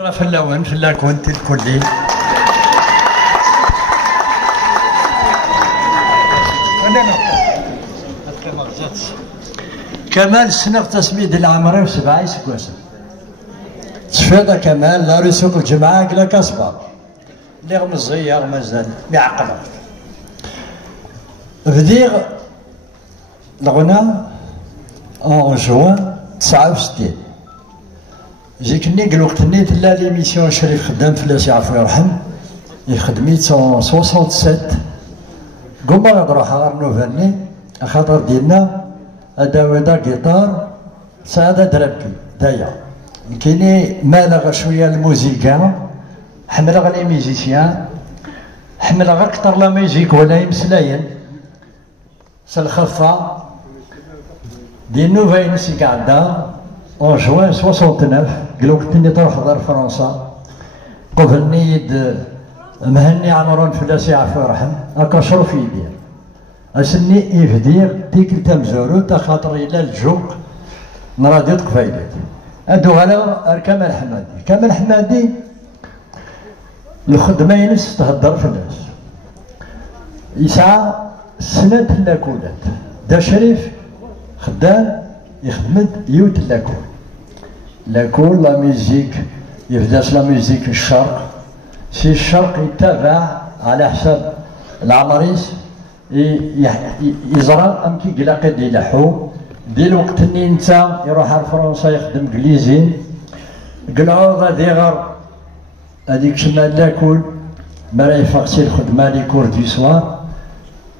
فلاون فلاكون الكلي كمال سنة تسميد العمري وسبعة يسكوسن تفيض كمال لا رسوق الجماعة كلا كاسبا اللي غمزية مازال يعقل بديغ الغنى en juin 69 جيكني الوقتني تلا ليميسيون شريف خدام فلاس يعفو يرحم يخدميت 67 قوم نروح غير نوفلني خاطر ديالنا اداويدا كيطار سعادة دربكي دايا كيني مالغ شويه الموسيقى حمل غير لي ميزيسيان حمل غير كتر لا ميوزيك ولا يمسلاين سالخفه ديال نوفاين سي قاعده en juin 69 قلوكتني تروح دار فرنسا قبلني مهني عمران فلاس يعفو يرحم هكا شرف يدير اسني يفدير ديك التمزورو تا خاطر الى الجوق نرادي قفايلات هادو على كمال حمادي كمال حمادي الخدمه ينس تهدر فلاس يسعى سنة اللاكولات دا شريف خدام يخدم يوت لاكول لاكول لا ميوزيك يبداش لا ميوزيك الشرق سي الشرق يتابع على حساب العمريس يزرع ام كي قلاقي دي لحو دي الوقت اللي نتا يروح لفرنسا يخدم انجليزي قلعو غادي غير هذيك شمال لاكول ما راه يفقسي الخدمه لي كور دي سوار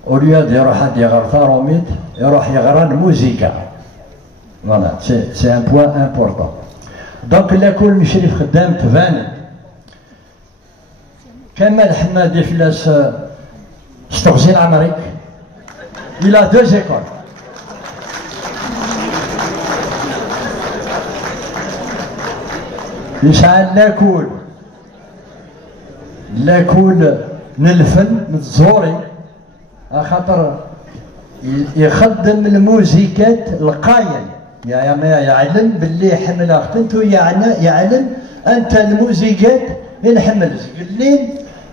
اوليو يروح هادي غير ثاروميت يروح يغرى الموسيقى فوالا سي ان بوان امبورطون دونك لاكول مشرف خدام تبان كمال حمادي فلاس استغزي العمري الى دو زيكول يسعى لاكول نلفن متزوري خاطر يخدم الموزيكات القايل يعلم باللي حمل اختنتو يعلم انت الموزيكات نحمل قليل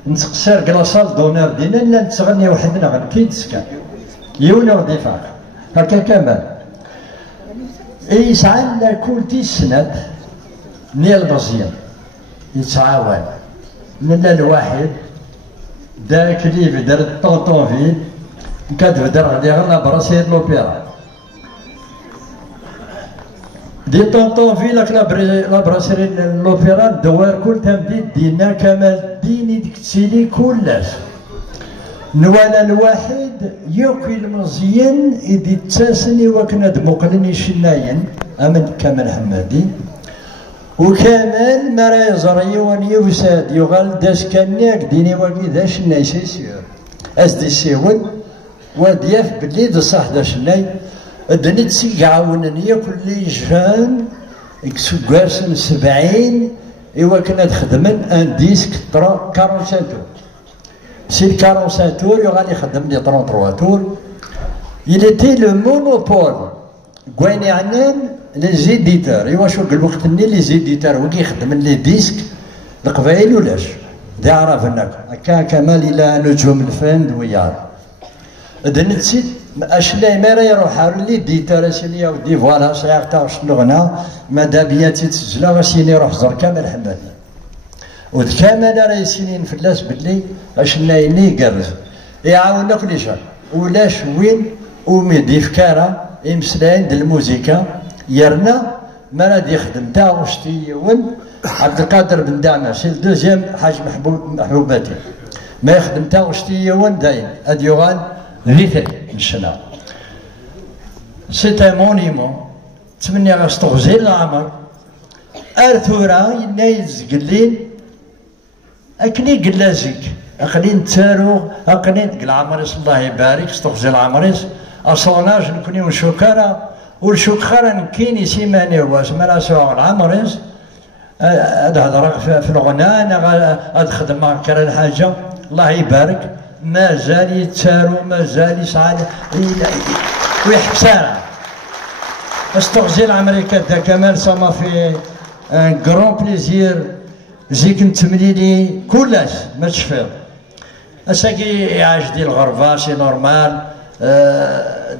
نتقصر كلاصال دونور دينا لا نتغني وحدنا غنكي تسكن يونور ديفاق هكا كمال يسعى لاكول تيسند نيل مزيان يتعاون من الواحد داك اللي بدر الطونطونفيل كتبدر غادي غير لابراسير لوبيرا دي طونطونفيل هاك لابراسير لوبيرا الدوار كل تمديد دينا كمال الدين ديك تسيلي كلاش نوالا الواحد يوكل مزيان يدي تساسني وكنا مقلني شناين امن كمال حمادي وكمال ما راه يزري ونيوساد يغال داش كناك ديني واكي داش نايسي سيور اسدي سيون ودياف بلي دا صح داش ناي دني تسيق عاونني كل جفان كسكاسن 70 ايوا كنا تخدمن ان ديسك 45 تور سي 45 تور يغال يخدم لي 33 تور il était le monopole كويني عنان لي زيديتور ايوا شو الوقت اللي لي زيديتور هو كيخدم لي ديسك القبايل ولاش دي عرفناك هكا كمال الى نجوم الفن ويار دنتسيت اشلاي ما راه يروح لي ديتور سيني ودي فوالا سيعطا شنو غنى مادا بياتي تسجلا غاسيني يروح زر كامل حمادي وكامل راه يسينين فلاس باللي اشنايني يقرز يعاوننا كل شيء ولاش وين وميدي فكاره يمسلاين د الموسيقى يرنا ما راه يخدم تا وشتي ون عبد القادر بن دعمه سي الدوزيام حاج محبوباتي ما يخدم تا وشتي ون داين اديوغان ريثل الشنا سي ان مونيمون تمني غاستغزي العمر ارثورا ينايز قليل اكني قلازيك اقلين تارو اقلين العمريس الله يبارك استغزي العمريس اصوناج نكوني وشكرا والشكرا نكيني سيماني واش ما سوا العمريس هذا هضر في الغناء انا غاد خدمه كرا الحاجه الله يبارك مازال يتسارو مازال يسعى ويحبسانا استغزي الامريكان دا كمال سما في ان كرون بليزير زيك نتمنيني كلاش ما تشفيض اساكي عاش دي الغربه سي نورمال.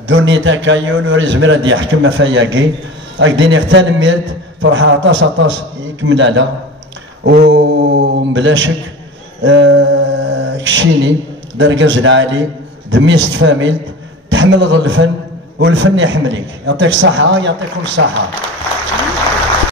دونيتا كايون وريزمير هادي يحكم فياكي هكديني اختال ميرت فرحة عطاس عطاس يكملالا ومبلا شك. كشيني درجاز العالي دميست فاميلت تحمل الفن والفن يحملك. يعطيك الصحة يعطيكم الصحة.